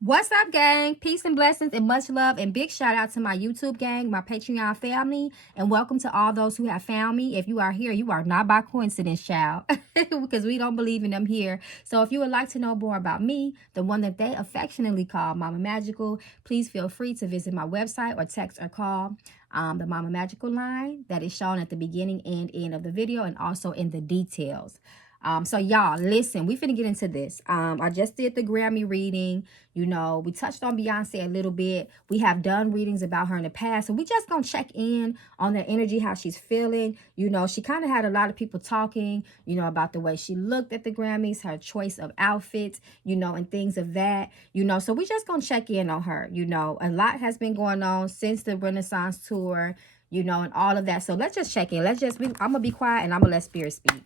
What's up, gang? Peace and blessings and much love, and big shout out to my YouTube gang, my Patreon family, and welcome to all those who have found me. If you are here, you are not by coincidence, child, because we don't believe in them here. So if you would like to know more about me, the one that they affectionately call Mama Magical, please feel free to visit my website or text or call the Mama Magical line that is shown at the beginning and end of the video, and also in the details. So y'all, listen, we finna get into this. I just did the Grammy reading. You know, we touched on Beyonce a little bit. We have done readings about her in the past. So we just gonna check in on the energy, how she's feeling. You know, she kind of had a lot of people talking, you know, about the way she looked at the Grammys, her choice of outfits, you know, and things of that, you know. So we just gonna check in on her. You know, a lot has been going on since the Renaissance tour, you know, and all of that. So let's just check in. I'm gonna be quiet and I'm gonna let spirit speak.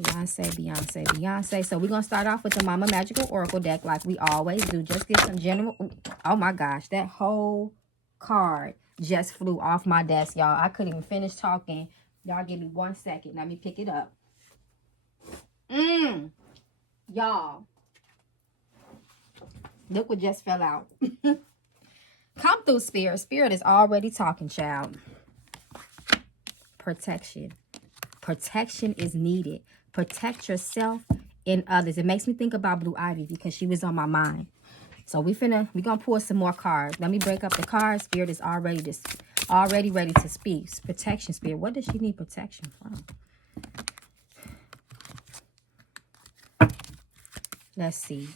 Beyonce, Beyonce, Beyonce. So we're going to start off with the Mama Magical Oracle deck like we always do. Just get some general... Oh, my gosh. That whole card just flew off my desk, y'all. I couldn't even finish talking. Y'all give me 1 second. Let me pick it up. Y'all. Look what just fell out. Come through, Spirit. Spirit is already talking, child. Protection. Protection is needed. Protect yourself and others. It makes me think about Blue Ivy because she was on my mind. So we're gonna pull some more cards. Let me break up the cards. Spirit is already ready to speak. Protection, Spirit. What does she need protection from? Let's see.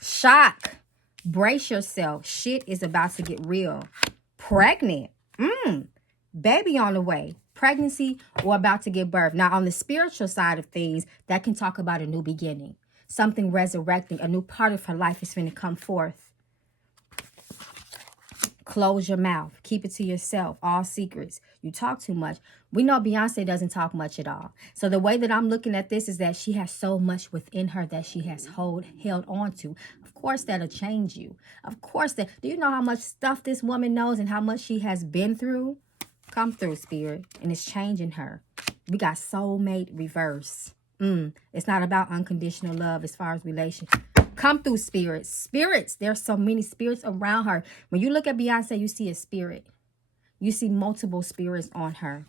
Shock. Brace yourself. Shit is about to get real. Pregnant. Baby on the way. Pregnancy or about to give birth. Now, on the spiritual side of things, that can talk about a new beginning. Something resurrecting. A new part of her life is going to come forth. Close your mouth. Keep it to yourself. All secrets. You talk too much. We know Beyonce doesn't talk much at all. So the way that I'm looking at this is that she has so much within her that she has held on to. Of course, that'll change you. Of course, do you know how much stuff this woman knows and how much she has been through? Come through, Spirit, and it's changing her. We got soulmate reverse. It's not about unconditional love as far as relationship. Come through, spirits. Spirits, there's so many spirits around her. When you look at Beyonce, you see a spirit. You see multiple spirits on her.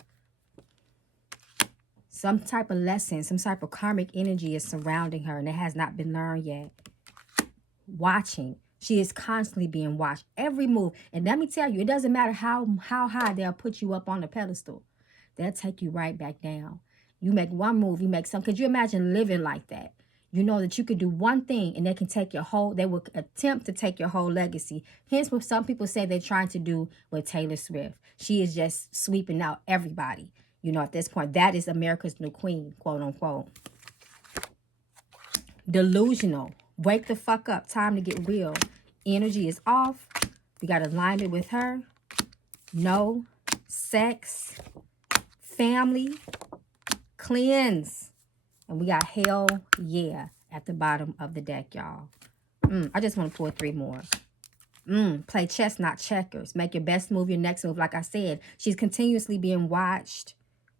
Some type of lesson, some type of karmic energy is surrounding her, and it has not been learned yet. Watching. She is constantly being watched. Every move. And let me tell you, it doesn't matter how high they'll put you up on the pedestal. They'll take you right back down. You make one move, you make some. Could you imagine living like that? You know that you could do one thing and they can take your whole, they will attempt to take your whole legacy. Hence what some people say they're trying to do with Taylor Swift. She is just sweeping out everybody. You know, at this point, that is America's new queen, quote unquote. Delusional. Wake the fuck up. Time to get real. Energy is off. We got alignment with her. No. Sex. Family. Cleanse. And we got hell yeah at the bottom of the deck, y'all. I just want to pull 3 more. Play chess, not checkers. Make your best move, your next move. Like I said, she's continuously being watched.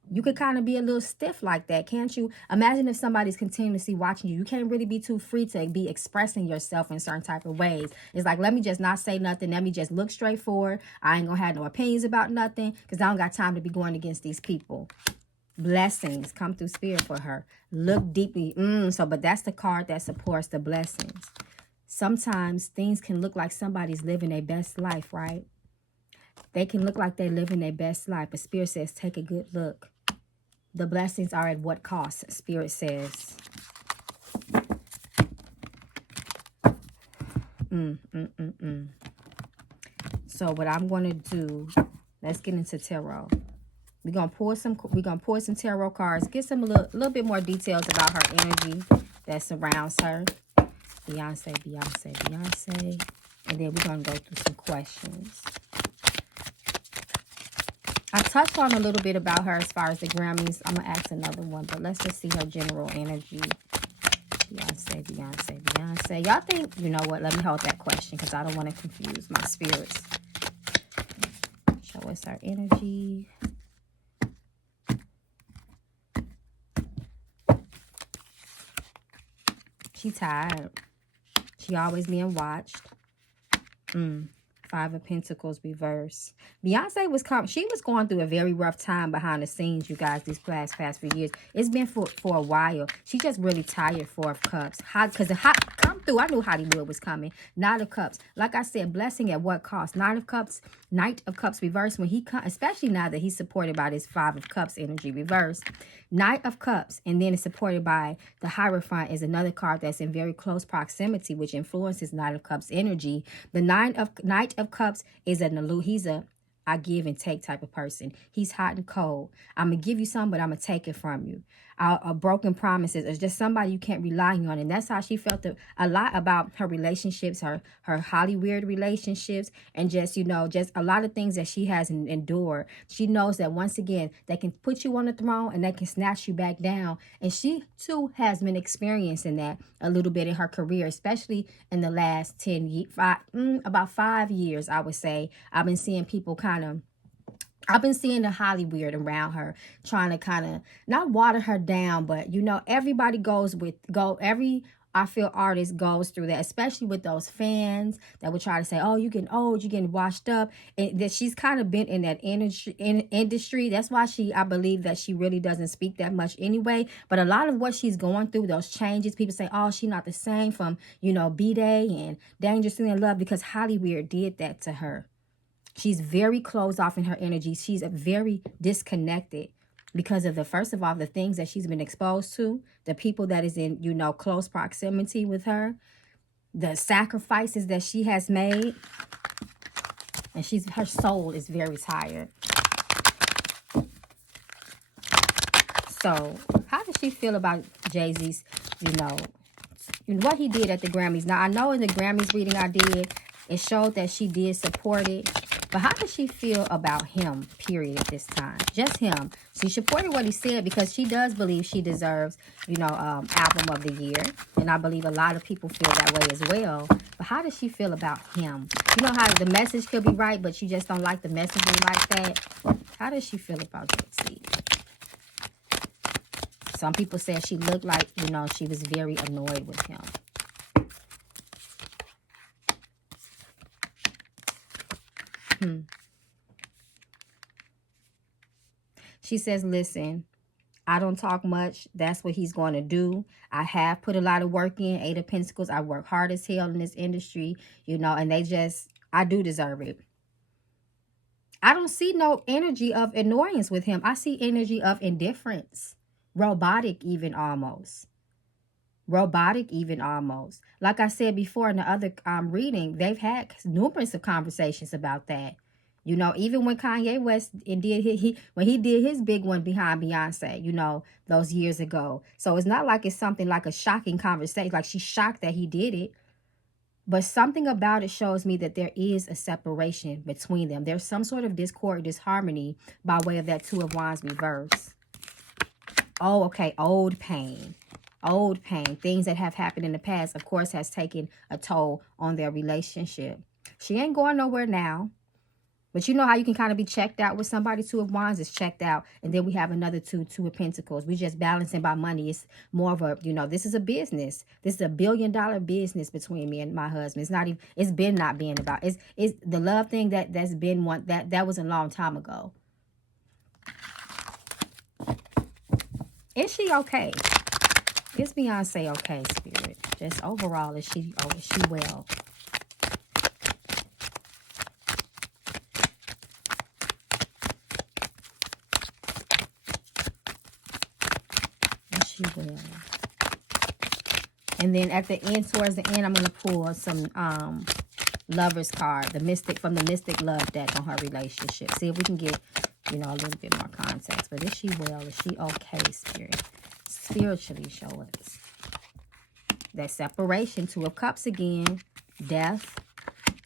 You could kind of be a little stiff like that, can't you? Imagine if somebody's continuously watching you. You can't really be too free to be expressing yourself in certain type of ways. It's like, let me just not say nothing. Let me just look straight forward. I ain't going to have no opinions about nothing because I don't got time to be going against these people. Blessings come through, Spirit, for her. Look deeply. But that's the card that supports the blessings. Sometimes things can look like somebody's living their best life, right? They can look like they're living their best life. But Spirit says, take a good look. The blessings are at what cost? Spirit says. So what I'm going to do, let's get into tarot. We're gonna pour some tarot cards. Get some a little bit more details about her energy that surrounds her. Beyonce, Beyonce, Beyonce. And then we're gonna go through some questions. I touched on a little bit about her as far as the Grammys. I'm gonna ask another one, but let's just see her general energy. Beyonce, Beyonce, Beyonce. Y'all think, you know what? Let me hold that question because I don't want to confuse my spirits. Show us our energy. She tired. She always being watched. 5 of Pentacles reverse. Beyonce was she was going through a very rough time behind the scenes, you guys, these past few years. It's been for a while. She just really tired. 4 of Cups. Because the hot come through. I knew Hollywood was coming. 9 of Cups. Like I said, blessing at what cost? 9 of Cups. Knight of Cups reverse. When he comes, especially now that he's supported by this 5 of Cups energy reverse. Knight of Cups, and then it's supported by the Hierophant is another card that's in very close proximity, which influences Knight of Cups energy. The Knight of Cups is he's a I give and take type of person. He's hot and cold. I'm going to give you some, but I'm going to take it from you. Broken promises is just somebody you can't rely on. And that's how she felt a lot about her relationships, her Hollywood relationships, and just, you know, just a lot of things that she has endured. She knows that once again, they can put you on the throne and they can snatch you back down. And she too has been experiencing that a little bit in her career, especially in the last 10 years, about 5 years, I would say. I've been seeing people I've been seeing the Hollywood around her trying to kind of not water her down, but you know, everybody every I feel artist goes through that, especially with those fans that would try to say, oh, you're getting old, you're getting washed up. And that she's kind of been in that industry. That's why I believe that she really doesn't speak that much anyway. But a lot of what she's going through, those changes, people say, oh, she's not the same from, you know, B-Day and Dangerously in Love, because Hollywood did that to her. She's very closed off in her energy. She's very disconnected because of first of all, the things that she's been exposed to, the people that is in, you know, close proximity with her, the sacrifices that she has made. And her soul is very tired. So how does she feel about Jay-Z's, you know, what he did at the Grammys? Now, I know in the Grammys reading I did, it showed that she did support it. But how does she feel about him, period, at this time? Just him. She supported what he said because she does believe she deserves, you know, album of the year. And I believe a lot of people feel that way as well. But how does she feel about him? You know how the message could be right, but you just don't like the messaging like that? How does she feel about Jay-Z? Some people said she looked like, you know, she was very annoyed with him. She says, listen, I don't talk much. That's what he's going to do. I have put a lot of work in. 8 of Pentacles. I work hard as hell in this industry, you know, and I do deserve it. I don't see no energy of annoyance with him. I see energy of indifference. Robotic even almost. Robotic even almost. Like I said before in the other reading, they've had numerous of conversations about that. You know, even when Kanye West when he did his big one behind Beyonce, you know, those years ago. So it's not like it's something like a shocking conversation. Like she's shocked that he did it. But something about it shows me that there is a separation between them. There's some sort of discord, disharmony by way of that 2 of Wands reverse. Oh, okay. Old pain. Old pain. Things that have happened in the past, of course, has taken a toll on their relationship. She ain't going nowhere now. But you know how you can kind of be checked out with somebody. 2 of Wands is checked out. And then we have another 2 of Pentacles. We just balancing by money. It's more of a, you know, this is a business. This is a $1 billion business between me and my husband. It's not even, it's been not being about. It's the love thing that's been one, that was a long time ago. Is she okay? Is Beyonce okay, Spirit? Just overall, is she well? She will. And then at the end, towards the end, I'm going to pull some Lovers card, from the Mystic Love deck on her relationship. See if we can get, you know, a little bit more context. But is she well? Is she okay, Spirit? Spiritually show us. That separation, 2 of Cups again. Death.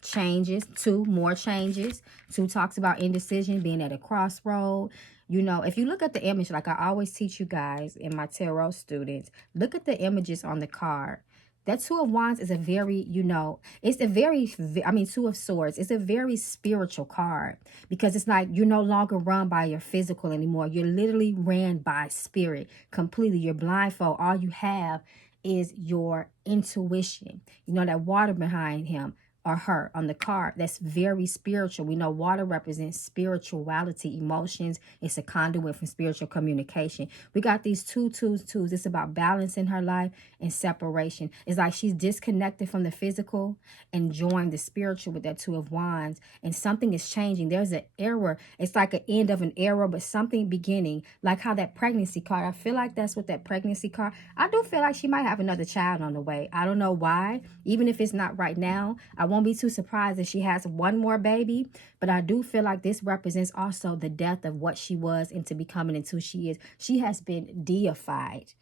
Changes. 2 more changes. 2 talks about indecision, being at a crossroad. You know, if you look at the image, like I always teach you guys in my tarot students, look at the images on the card. That 2 of Wands is a very, you know, it's a very, 2 of Swords. It's a very spiritual card because it's like you're no longer run by your physical anymore. You're literally ran by spirit completely. You're blindfold. All you have is your intuition. You know, that water behind him or her on the card, that's very spiritual. We know water represents spirituality, emotions. It's a conduit for spiritual communication. We got these twos. It's about balance in her life and separation. It's like she's disconnected from the physical and joined the spiritual with that Two of Wands. And something is changing. There's an era. It's like an end of an era, but something beginning. Like how that pregnancy card, I feel like that's what that pregnancy card. I do feel like she might have another child on the way. I don't know why. Even if it's not right now, I won't be too surprised if she has one more baby. But I do feel like this represents also the death of what she was into becoming into who she is. She has been deified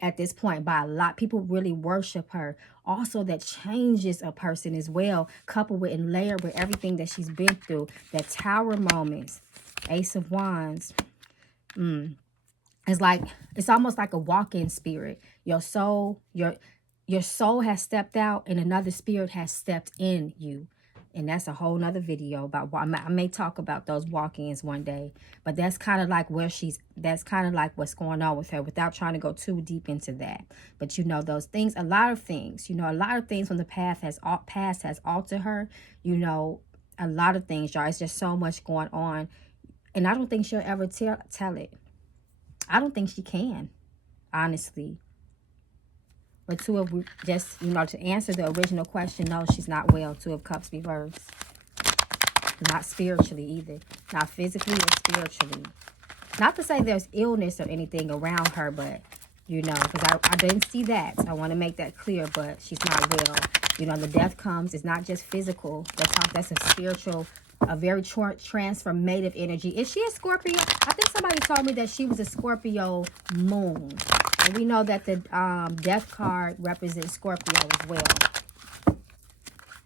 at this point by a lot. People really worship her. Also, that changes a person as well, coupled with and layered with everything that she's been through. That Tower moments, Ace of Wands. It's like, it's almost like a walk-in spirit. Your soul, your soul has stepped out and another spirit has stepped in you. And that's a whole nother video about why I may talk about those walk-ins one day. But that's kind of like where that's kind of like what's going on with her without trying to go too deep into that. But you know, those things, a lot of things from the past has altered her. You know, a lot of things, y'all. It's just so much going on. And I don't think she'll ever tell it. I don't think she can, honestly. But just, you know, to answer the original question, no, she's not well. Two of Cups reversed. Not spiritually either. Not physically or spiritually. Not to say there's illness or anything around her, but, you know, because I didn't see that. So I want to make that clear, but she's not well. You know, the death comes. It's not just physical. That's a spiritual, a very transformative energy. Is she a Scorpio? I think somebody told me that she was a Scorpio moon. And we know that the death card represents Scorpio as well.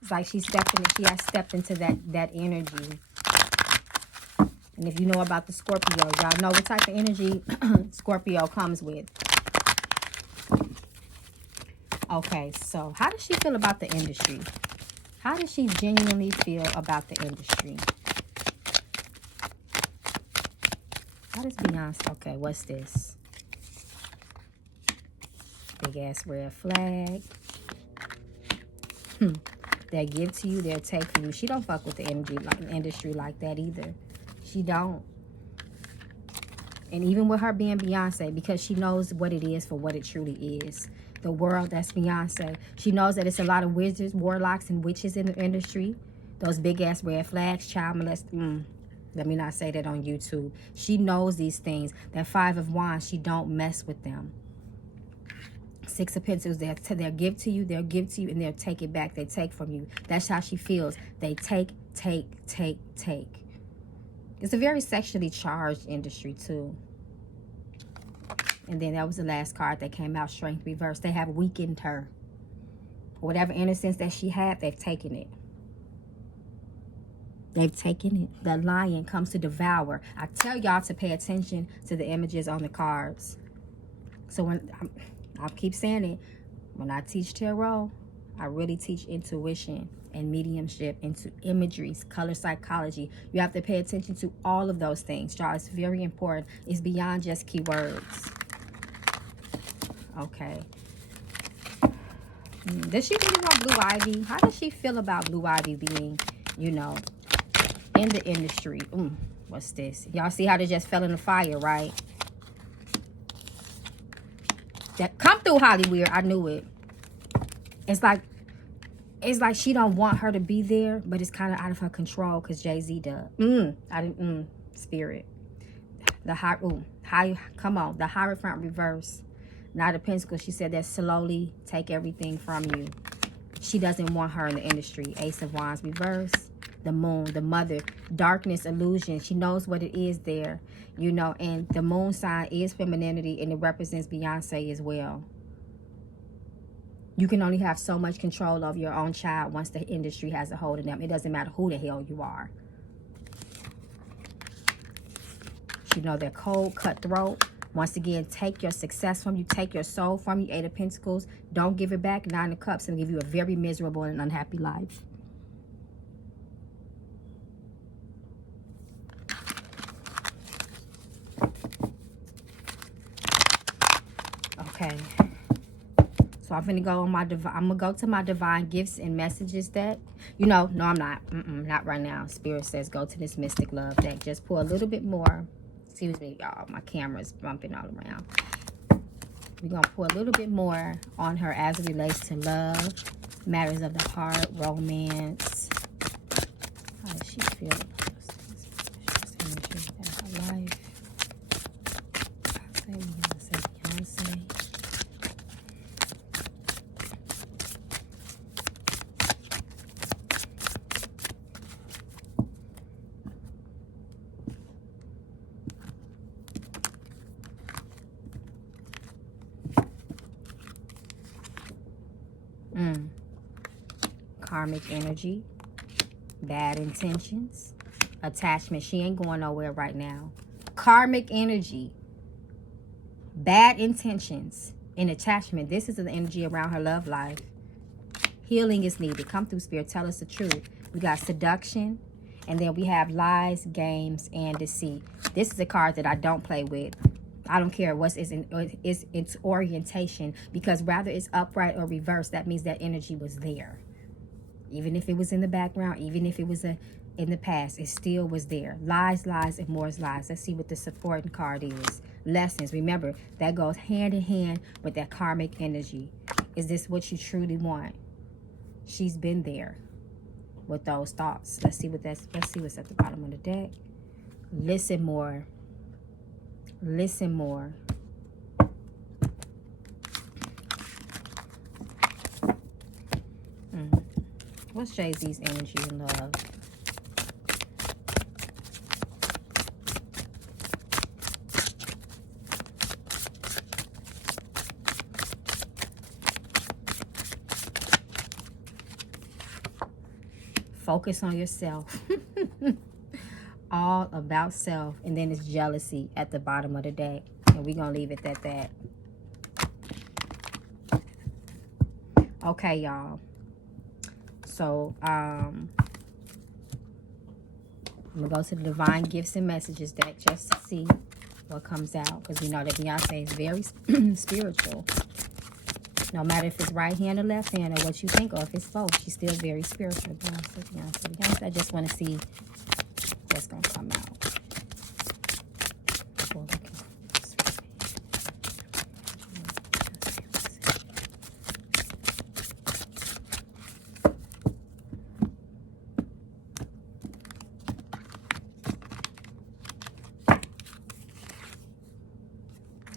It's like she has stepped into that energy. And if you know about the Scorpio, y'all know what type of energy Scorpio comes with. Okay, so how does she feel about the industry? How does she genuinely feel about the industry? How does Beyonce... Okay, what's this? Big ass red flag. They'll give to you, they'll take from you. She don't fuck with the industry like that either. She don't. And even with her being Beyonce, because she knows what it is for what it truly is. The world, that's Beyonce. She knows that it's a lot of wizards, warlocks, and witches in the industry. Those big ass red flags, child molest. Let me not say that on YouTube. She knows these things. That Five of Wands, she don't mess with them. Six of Pentacles, they'll give to you, and they'll take it back. They take from you. That's how she feels. They take. It's a very sexually charged industry, too. And then that was the last card that came out, Strength Reversed. They have weakened her. Whatever innocence that she had, they've taken it. They've taken it. The lion comes to devour. I tell y'all to pay attention to the images on the cards. So when... I keep saying it, when I teach tarot, I really teach intuition and mediumship, into imageries, color psychology. You have to pay attention to all of those things, y'all. It's very important. It's beyond just keywords. Okay. Does she really want Blue Ivy? How does she feel about Blue Ivy being, you know, in the industry? What's this? Y'all see how they just fell in the fire, right? That come through Hollywood. I knew it. It's like she don't want her to be there, but it's kind of out of her control because Jay-Z does. Spirit. The come on. The Hierophant reverse. Knight of Pentacles. She said that slowly take everything from you. She doesn't want her in the industry. Ace of Wands reverse. The moon, the mother, darkness, illusion. She knows what it is there, you know, and the moon sign is femininity, and it represents Beyonce as well. You can only have so much control of your own child once the industry has a hold of them. It doesn't matter who the hell you are. You know, they're cold, cutthroat. Once again, take your success from you, take your soul from you. Eight of Pentacles. Don't give it back. Nine of Cups, and give you a very miserable and unhappy life. Okay. So I'm finna go on my divine. I'm gonna go to my divine gifts and messages deck. You know, no, I'm not. Not right now. Spirit says go to this mystic love deck. Just pull a little bit more. Excuse me, y'all. My camera's bumping all around. We're gonna pull a little bit more on her as it relates to love, matters of the heart, romance. How does she feel about this in her life? Beyonce. Karmic energy, bad intentions, attachment. She ain't going nowhere right now. Karmic energy, bad intentions, and attachment. This is the energy around her love life. Healing is needed. Come through, Spirit. Tell us the truth. We got seduction, and then we have lies, games, and deceit. This is a card that I don't play with. I don't care what's its orientation, because whether it's upright or reversed, that means that energy was there. Even if it was in the background, even if it was in the past, it still was there. Lies, lies, and more lies. Let's see what the supporting card is. Lessons. Remember, that goes hand in hand with that karmic energy. Is this what you truly want? She's been there with those thoughts. Let's see what's at the bottom of the deck. Listen more. Listen more. What's Jay-Z's energy in love? Focus on yourself. All about self. And then it's jealousy at the bottom of the deck. And we're going to leave it at that. Okay, y'all. So, I'm going to go to the Divine Gifts and Messages deck just to see what comes out. Because we know that Beyonce is very spiritual. No matter if it's right hand or left hand or what you think, or if it's both, she's still very spiritual. Beyonce. I just want to see what's going to come out.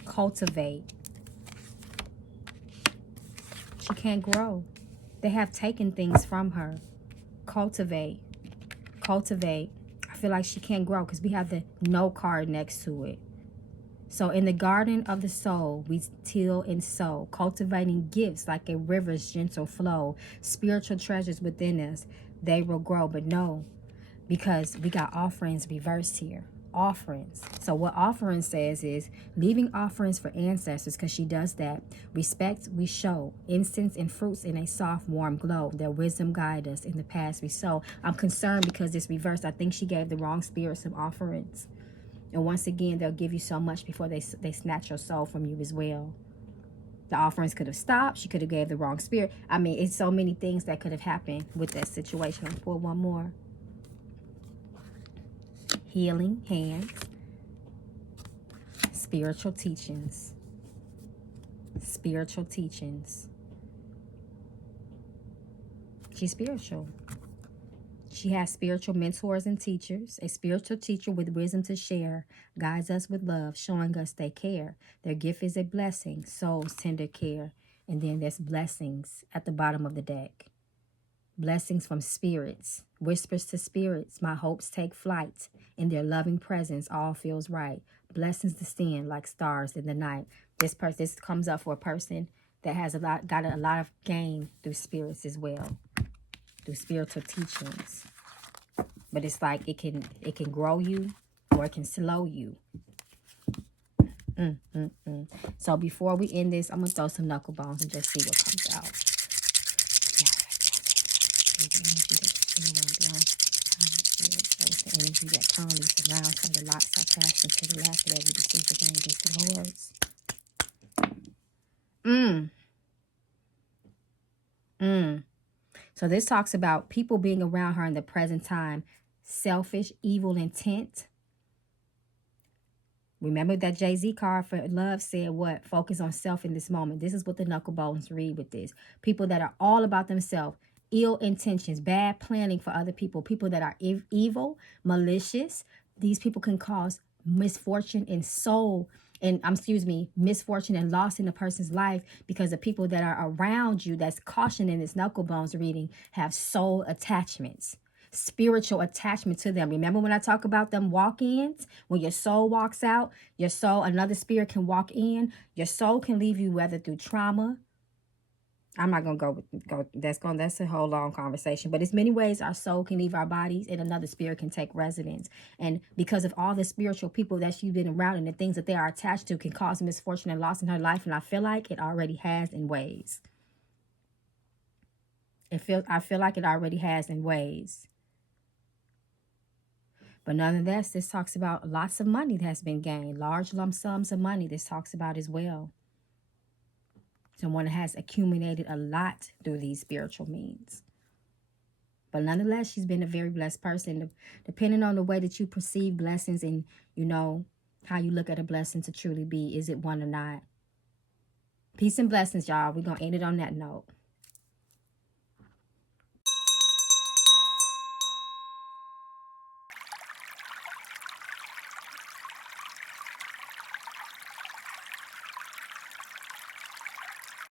Cultivate. She can't grow. They have taken things from her. Cultivate. Cultivate. I feel like she can't grow because we have the no card next to it. So in the garden of the soul, we till and sow, cultivating gifts like a river's gentle flow, spiritual treasures within us, they will grow. But no, because we got offerings reversed here. Offerings. So what offering says is leaving offerings for ancestors, because she does that. Respect we show, incense and fruits in a soft warm glow. Their wisdom guide us. In the past we sow. I'm concerned because it's reversed. I think she gave the wrong spirit some offerings, and once again they'll give you so much before they snatch your soul from you as well. The offerings could have stopped. She could have gave the wrong spirit. I mean, it's so many things that could have happened with that situation. I'll pull one more. Healing hands, spiritual teachings, spiritual teachings. She's spiritual. She has spiritual mentors and teachers. A spiritual teacher with wisdom to share guides us with love, showing us they care. Their gift is a blessing, soul's tender care. And then there's blessings at the bottom of the deck. Blessings from spirits, whispers to spirits, my hopes take flight. In their loving presence, all feels right. Blessings to stand like stars in the night. This comes up for a person that has got a lot of gain through spirits as well, through spiritual teachings. But it's like it can grow you or it can slow you. So before we end this, I'm gonna throw some knuckle bones and just see what comes out. The energy that currently surrounds her, the lots are passing to the left of every decision against the Lord's. So this talks about people being around her in the present time. Selfish, evil intent. Remember that Jay-Z card for love said what? Focus on self in this moment. This is what the knuckle bones read with this. People that are all about themselves. Ill intentions, bad planning for other people. People that are evil, malicious. These people can cause misfortune and misfortune and loss in a person's life because the people that are around you that's cautioned in this knuckle bones reading have soul attachments. Spiritual attachment to them. Remember when I talk about them walk-ins? When your soul walks out, your soul, another spirit can walk in. Your soul can leave you whether through trauma. I'm not gonna that's a whole long conversation. But there's many ways our soul can leave our bodies and another spirit can take residence. And because of all the spiritual people that she's been around and the things that they are attached to can cause misfortune and loss in her life. And I feel like it already has in ways. I feel like it already has in ways. But nonetheless, this talks about lots of money that has been gained. Large lump sums of money this talks about as well. Someone has accumulated a lot through these spiritual means. But nonetheless, she's been a very blessed person. Depending on the way that you perceive blessings and, how you look at a blessing to truly be, is it one or not? Peace and blessings, y'all. We're going to end it on that note.